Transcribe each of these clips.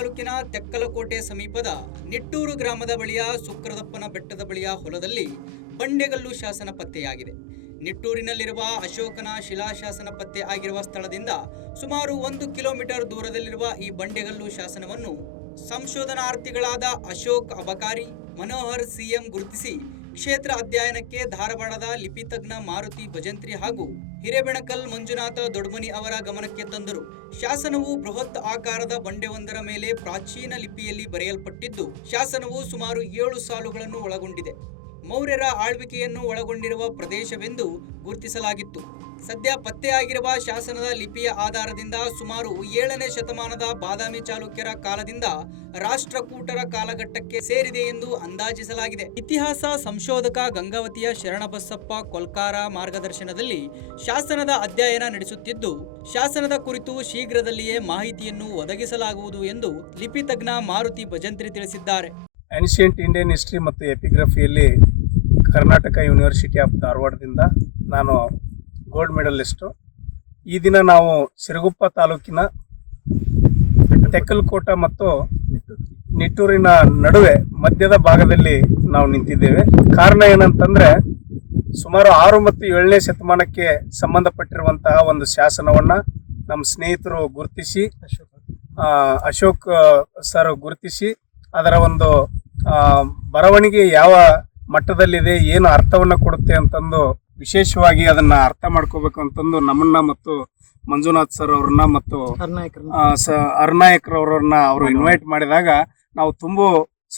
ತಾಲೂಕಿನ ತೆಕ್ಕಲಕೋಟೆ ಸಮೀಪದ ನಿಟ್ಟೂರು ಗ್ರಾಮದ ಬಳಿಯ ಸುಕ್ರದಪ್ಪನ ಬೆಟ್ಟದ ಬಳಿಯ ಹೊಲದಲ್ಲಿ ಬಂಡೆಗಲ್ಲು ಶಾಸನ ಪತ್ತೆಯಾಗಿದೆ. ನಿಟ್ಟೂರಿನಲ್ಲಿರುವ ಅಶೋಕನ ಶಿಲಾಶಾಸನ ಪತ್ತೆ ಆಗಿರುವ ಸ್ಥಳದಿಂದ ಸುಮಾರು 1 ಕಿಲೋಮೀಟರ್ ದೂರದಲ್ಲಿರುವ ಈ ಬಂಡೆಗಲ್ಲು ಶಾಸನವನ್ನು ಸಂಶೋಧನಾರ್ಥಿಗಳಾದ ಅಶೋಕ್ ಅಬಕಾರಿ, ಮನೋಹರ್ ಸಿಎಂ ಗುರುತಿಸಿ ಕ್ಷೇತ್ರ ಅಧ್ಯಯನಕ್ಕೆ ಧಾರವಾಡದ ಲಿಪಿತಜ್ಞ ಮಾರುತಿ ಭಜಂತ್ರಿ ಹಾಗೂ ಹಿರೇಬೆಣಕಲ್ ಮಂಜುನಾಥ ದೊಡ್ಮನಿ ಅವರ ಗಮನಕ್ಕೆ ತಂದರು. ಶಾಸನವು ಬೃಹತ್ ಆಕಾರದ ಬಂಡೆಯೊಂದರ ಮೇಲೆ ಪ್ರಾಚೀನ ಲಿಪಿಯಲ್ಲಿ ಬರೆಯಲ್ಪಟ್ಟಿದ್ದು, ಶಾಸನವು ಸುಮಾರು 7 ಸಾಲುಗಳನ್ನು ಒಳಗೊಂಡಿದೆ. ಮೌರ್ಯರ ಆಳ್ವಿಕೆಯನ್ನು ಒಳಗೊಂಡಿರುವ ಪ್ರದೇಶವೆಂದು ಗುರುತಿಸಲಾಗಿತ್ತು. ಸದ್ಯ ಪತ್ತೆಯಾಗಿರುವ ಶಾಸನದ ಲಿಪಿಯ ಆಧಾರದಿಂದ ಸುಮಾರು 7ನೇ ಶತಮಾನದ ಬಾದಾಮಿ ಚಾಲುಕ್ಯರ ಕಾಲದಿಂದ ರಾಷ್ಟ್ರಕೂಟರ ಕಾಲಘಟ್ಟಕ್ಕೆ ಸೇರಿದೆ ಎಂದು ಅಂದಾಜಿಸಲಾಗಿದೆ. ಇತಿಹಾಸ ಸಂಶೋಧಕ ಗಂಗಾವತಿಯ ಶರಣಬಸಪ್ಪ ಕೊಲ್ಕಾರ ಮಾರ್ಗದರ್ಶನದಲ್ಲಿ ಶಾಸನದ ಅಧ್ಯಯನ ನಡೆಸುತ್ತಿದ್ದು, ಶಾಸನದ ಕುರಿತು ಶೀಘ್ರದಲ್ಲಿಯೇ ಮಾಹಿತಿಯನ್ನು ಒದಗಿಸಲಾಗುವುದು ಎಂದು ಲಿಪಿತಜ್ಞ ಮಾರುತಿ ಭಜಂತ್ರಿ ತಿಳಿಸಿದ್ದಾರೆ. ಏನ್ಷಿಯಂಟ್ ಇಂಡಿಯನ್ ಹಿಸ್ಟ್ರಿ ಮತ್ತು ಎಪಿಗ್ರಫಿಯಲ್ಲಿ ಕರ್ನಾಟಕ ಯೂನಿವರ್ಸಿಟಿ ಆಫ್ ಧಾರವಾಡದಿಂದ ನಾನು ಗೋಲ್ಡ್ ಮೆಡಲಿಸ್ಟು. ಈ ದಿನ ನಾವು ಸಿರುಗುಪ್ಪ ತಾಲೂಕಿನ ತೆಕ್ಕಲಕೋಟ ಮತ್ತು ನಿಟ್ಟೂರಿನ ನಡುವೆ ಮಧ್ಯದ ಭಾಗದಲ್ಲಿ ನಾವು ನಿಂತಿದ್ದೇವೆ. ಕಾರಣ ಏನಂತಂದರೆ, ಸುಮಾರು 6 ಮತ್ತು 7ನೇ ಶತಮಾನಕ್ಕೆ ಸಂಬಂಧಪಟ್ಟಿರುವಂತಹ ಒಂದು ಶಾಸನವನ್ನು ನಮ್ಮ ಸ್ನೇಹಿತರು ಗುರುತಿಸಿ, ಅಶೋಕ್ ಸರ್ ಗುರುತಿಸಿ ಅದರ ಒಂದು ಬರವಣಿಗೆ ಯಾವ ಮಟ್ಟದಲ್ಲಿದೆ, ಏನು ಅರ್ಥವನ್ನು ಕೊಡುತ್ತೆ ಅಂತಂದು ವಿಶೇಷವಾಗಿ ಅದನ್ನು ಅರ್ಥ ಮಾಡ್ಕೋಬೇಕು ಅಂತಂದು ನಮ್ಮನ್ನ ಮತ್ತು ಮಂಜುನಾಥ್ ಸರ್ ಅವ್ರನ್ನ ಮತ್ತು ಅರ್ನಾಯಕ್ರವ್ರನ್ನ ಅವರು ಇನ್ವೈಟ್ ಮಾಡಿದಾಗ ನಾವು ತುಂಬ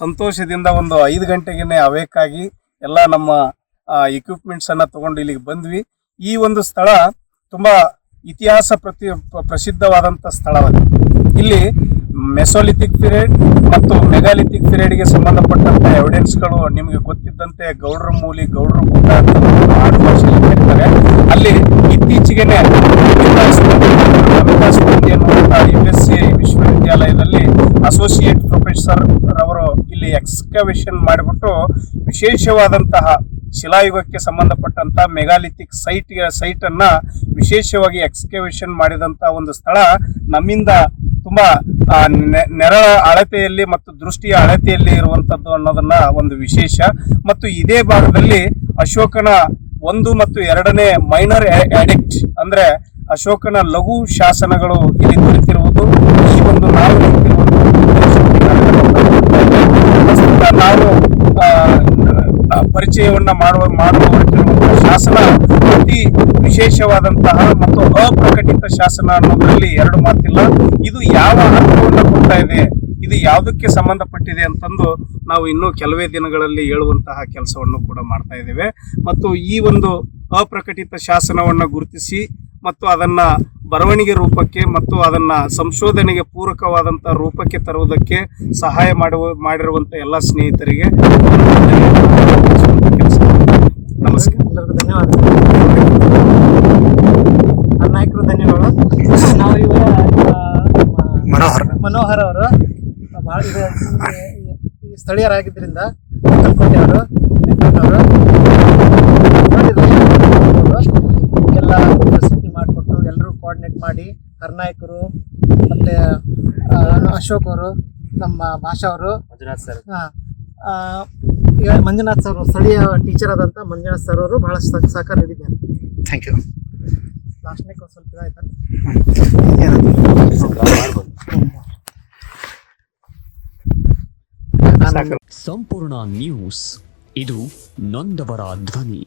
ಸಂತೋಷದಿಂದ ಒಂದು 5 ಗಂಟೆಗೆ ಅವೇಕ್ ಆಗಿ ಎಲ್ಲ ನಮ್ಮ ಎಕ್ವಿಪ್ಮೆಂಟ್ಸನ್ನು ತಗೊಂಡು ಇಲ್ಲಿಗೆ ಬಂದ್ವಿ. ಈ ಒಂದು ಸ್ಥಳ ತುಂಬ ಇತಿಹಾಸ ಪ್ರಸಿದ್ಧವಾದಂಥ ಸ್ಥಳವಾಗಿದೆ. ಇಲ್ಲಿ ಮೆಸೋಲಿಥಿಕ್ ಪೀರಿಯಡ್ ಮತ್ತು ಮೆಗಾಲಿಥಿಕ್ ಪೀರಿಯಡ್ಗೆ ಸಂಬಂಧಪಟ್ಟಂಥ ಎವಿಡೆನ್ಸ್ಗಳು ನಿಮಗೆ ಗೊತ್ತಿದ್ದಂತೆ ಗೌಡ್ರ ಮೂಲಿ, ಗೌಡ್ರ ಗುಡ್ಡ ಅಂತ ಆಡು ಭಾಷೆಯಲ್ಲಿ ಕರೀತಾರೆ. ಅಲ್ಲಿ ಇತ್ತೀಚೆಗೆ USC ವಿಶ್ವವಿದ್ಯಾಲಯದಲ್ಲಿ ಅಸೋಸಿಯೇಟ್ ಪ್ರೊಫೆಸರ್ ರವರು ಇಲ್ಲಿ ಎಕ್ಸ್ಕವೇಷನ್ ಮಾಡಿಬಿಟ್ಟು ವಿಶೇಷವಾದಂತಹ ಶಿಲಾಯುಗಕ್ಕೆ ಸಂಬಂಧಪಟ್ಟಂತ ಮೆಗಾಲಿಥಿಕ್ ಸೈಟನ್ನು ವಿಶೇಷವಾಗಿ ಎಕ್ಸ್ಕವೇಷನ್ ಮಾಡಿದಂಥ ಒಂದು ಸ್ಥಳ ನಮ್ಮಿಂದ ತುಂಬಾ ನೆರಳ ಅಳತೆಯಲ್ಲಿ ಮತ್ತು ದೃಷ್ಟಿಯ ಅಳತೆಯಲ್ಲಿ ಇರುವಂಥದ್ದು ಅನ್ನೋದನ್ನ ಒಂದು ವಿಶೇಷ. ಮತ್ತು ಇದೇ ಭಾಗದಲ್ಲಿ ಅಶೋಕನ 1 ಮತ್ತು 2ನೇ ಮೈನರ್ ಎಡಿಕ್ಟ್ ಅಂದ್ರೆ ಅಶೋಕನ ಲಘು ಶಾಸನಗಳು ಇಲ್ಲಿ ದೊರೆತಿರುವುದು. ಈ ಒಂದು ನಾವು ನಾವು ಪರಿಚಯವನ್ನ ಮಾಡುವಂತಹ ಶಾಸನ ಅತಿ ವಿಶೇಷವಾದಂತಹ ಮತ್ತು ಅಪ್ರಕಟಿತ ಶಾಸನ ಅನ್ನೋದ್ರಲ್ಲಿ 2 ಮಾತಿಲ್ಲ. ಇದು ಯಾವ ಅರ್ಥವನ್ನು ಕೊಡ್ತಾ ಇದೆ, ಇದು ಯಾವುದಕ್ಕೆ ಸಂಬಂಧಪಟ್ಟಿದೆ ಅಂತಂದು ನಾವು ಇನ್ನೂ ಕೆಲವೇ ದಿನಗಳಲ್ಲಿ ಹೇಳುವಂತಹ ಕೆಲಸವನ್ನು ಕೂಡ ಮಾಡ್ತಾ ಇದ್ದೇವೆ. ಮತ್ತು ಈ ಒಂದು ಅಪ್ರಕಟಿತ ಶಾಸನವನ್ನು ಗುರುತಿಸಿ ಮತ್ತು ಅದನ್ನ ಬರವಣಿಗೆ ರೂಪಕ್ಕೆ ಮತ್ತು ಅದನ್ನ ಸಂಶೋಧನೆಗೆ ಪೂರಕವಾದಂಥ ರೂಪಕ್ಕೆ ತರುವುದಕ್ಕೆ ಸಹಾಯ ಮಾಡಿರುವಂಥ ಎಲ್ಲ ಸ್ನೇಹಿತರಿಗೆ ನಮಸ್ಕಾರ. ಧನ್ಯವಾದಗಳು. ನಾಯಕರು ಧನ್ಯವಾದ. ನಾವು ಇವಾಗ ಮನೋಹರ್ ಅವರು ಭಾಳ ಸ್ಥಳೀಯರಾಗಿದ್ದರಿಂದ ಕಲ್ಕೋಟೆಯವರು ಎಲ್ಲ ಪ್ರಸಿದ್ಧಿ ಮಾಡಿಕೊಟ್ಟು ಎಲ್ಲರೂ ಕೋಆರ್ಡಿನೇಟ್ ಮಾಡಿ ನಾಯಕರು ಮತ್ತು ಅಶೋಕ್ ಅವರು, ನಮ್ಮ ಭಾಷಾ ಅವರು, ಮಂಜುನಾಥ್ ಸರ್ ಸ್ಥಳೀಯ ಟೀಚರ್ ಆದಂಥ ಮಂಜುನಾಥ್ ಸರ್ ಅವರು ಬಹಳ ಸಹಕಾರ ನೀಡಿದ್ದಾರೆ. Thank you. ಲಾಸ್ಟ್ನೇ ಸ್ವಲ್ಪ ಇದಾಯ್ತು. ಸಂಪೂರ್ಣ ನ್ಯೂಸ್, ಇದು ನೊಂದವರ ಧ್ವನಿ.